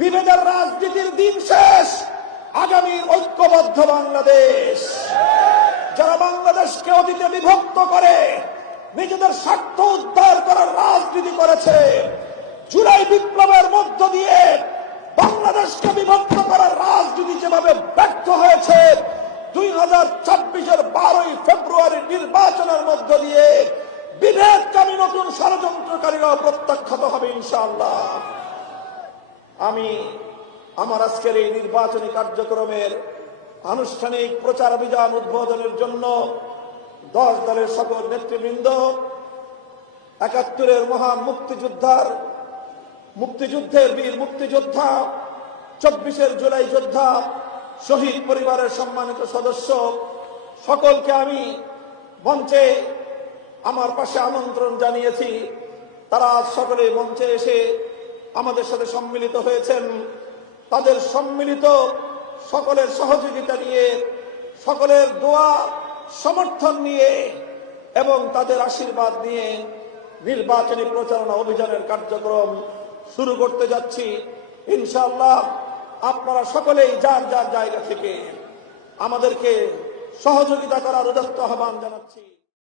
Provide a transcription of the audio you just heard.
বিভেদের রাজনীতির দিন শেষ, আগামীর ঐক্যবদ্ধ বাংলাদেশ। যারা বাংলাদেশকে অতীতে বিভক্ত করে নিজেদের স্বার্থ উদ্ধার করার রাজনীতি করেছে, জুলাই বিপ্লবের মধ্য দিয়ে বাংলাদেশকে বিভক্ত করার রাজনীতি যেভাবে ব্যর্থ হয়েছে, 2024-এর 12ই ফেব্রুয়ারি নির্বাচনের মধ্য দিয়ে বিভেদকামী নতুন ষড়যন্ত্রকারীরাও প্রত্যাখ্যাত হবে ইনশাআল্লাহ। আমি আমার আজকের এই নির্বাচনী কার্যক্রমের আনুষ্ঠানিক প্রচার অভিযান উদ্বোধনের জন্য 10 দলের সকল নেতৃবৃন্দ, 71-এর মহান মুক্তিযুদ্ধের বীর মুক্তিযোদ্ধা, 24-এর জুলাই যোদ্ধা, শহীদ পরিবারের সম্মানিত সদস্য সকলকে আমি মঞ্চে আমার পাশে আমন্ত্রণ জানিয়েছি। তারা সকলে মঞ্চে এসে আমাদের সাথে সম্মিলিত হয়েছেন। তাদের সম্মিলিত সকলের সহযোগিতা নিয়ে, সকলের দোয়া সমর্থন নিয়ে এবং তাদের আশীর্বাদ নিয়ে নির্বাচনী প্রচারণা অভিযানের কার্যক্রম শুরু করতে যাচ্ছি ইনশাআল্লাহ। আপনারা সকলেই যার যার জায়গা থেকে আমাদেরকে সহযোগিতা করার উদাত্ত আহ্বান জানাচ্ছি।